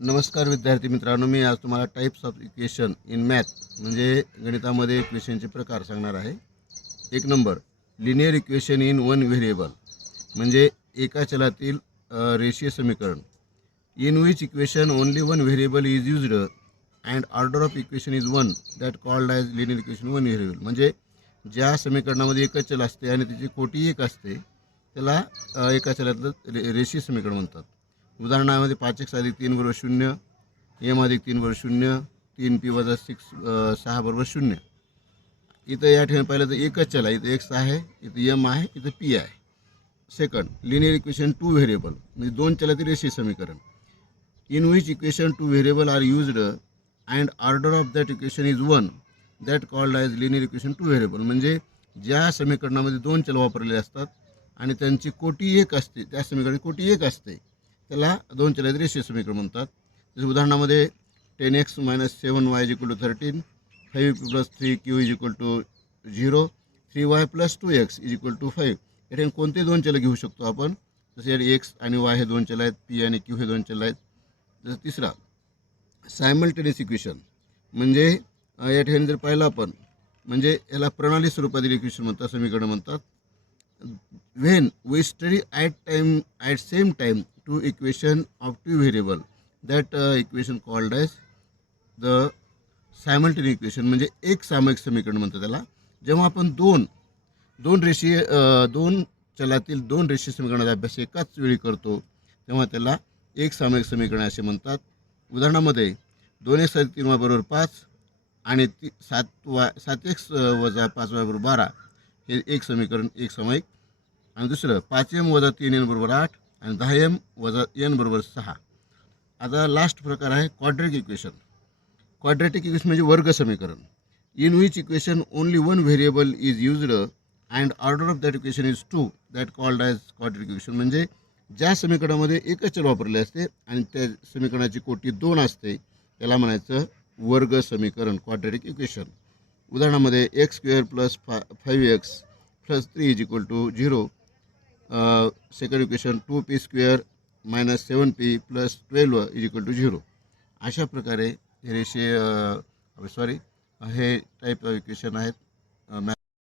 नमस्कार विद्यार्थी मित्रांनो, मी आज तुम्हाला types of equation in math म्हणजे गणितामध्ये इक्वेशनचे प्रकार सांगणार आहे. एक number linear equation in one variable म्हणजे एका चलातील रेषीय समीकरण. In which equation only one variable is used and order of equation is one that called as linear equation one variable. म्हणजे ज्या समीकरणामध्ये एकच चल असते आणि त्याची कोटी एक असते त्याला एका चलातलं रेषीय समीकरण म्हणतात. उदाहरणामध्ये 5x + 3 = 0, m + 3 = 0, 3p - 6 = 0. इथं या ठिकाणी पाहिलं तर एकच चल आहे, इथं x आहे, इथं m आहे, इथं p आहे. Second linear equation two variable म्हणजे दोन चलातील रेषीय समीकरण. In which equation two variable are used and order of that equation is one that called as linear equation two variable. म्हणजे ज्या समीकरणामध्ये दोन चल वापरलेले असतात आणि त्यांची कोटी एक असते, त्या समीकरणाची कोटी एक असते, त्याला दोन चलातील रेषीय समीकरण म्हणतात. जसे उदाहरणामध्ये 10x - 7y = 13, 5p + 3q = 0, 3y + 2x = 5. या ठिकाणी कोणते दोन चल घेऊ शकतो आपण? जसे x आणि y हे दोन चल आहेत, p आणि q हे दोन चल आहेत. जसं तिसरा सायमल्टेनियस इक्वेशन म्हणजे या ठिकाणी जर पाहिलं आपण म्हणजे याला प्रणाली स्वरूपातील इक्वेशन म्हणतात, समीकरण म्हणतात. When we study at same time two equation of two variable, that equation called as the simultaneous equation म्हणजे एक सामायिक समीकरण म्हणतात त्याला. जेव्हा आपण दोन चलातील दोन रेषीय समीकरणाचा अभ्यास एकाच वेळी करतो तेव्हा त्याला एक सामायिक समीकरण असे म्हणतात. उदाहरणामध्ये 2x + 3y = 5 आणि 7x - 5y = 12 हे एक समीकरण एक सामायिक. आणि दुसरं 5m - 3n = 8 आणि 10m - n = 6. आता लास्ट प्रकार आहे क्वाड्रॅटिक इक्वेशन. क्वाड्रॅटिक इक्वेशन म्हणजे वर्ग समीकरण. In which equation only one variable is used and order of that equation is 2 that called as quadratic equation. म्हणजे ज्या समीकरणामध्ये एकच चल वापरले असते आणि त्या समीकरणाची कोटी 2 असते त्याला म्हणायचं वर्ग समीकरण, क्वाड्रॅटिक इक्वेशन. उदाहरणामध्ये x² + 5x + 3 = 0. Second equation 2p² - 7p + 12 = 0. अशा प्रकारे हे टाईप ऑफ इक्वेशन आहेत.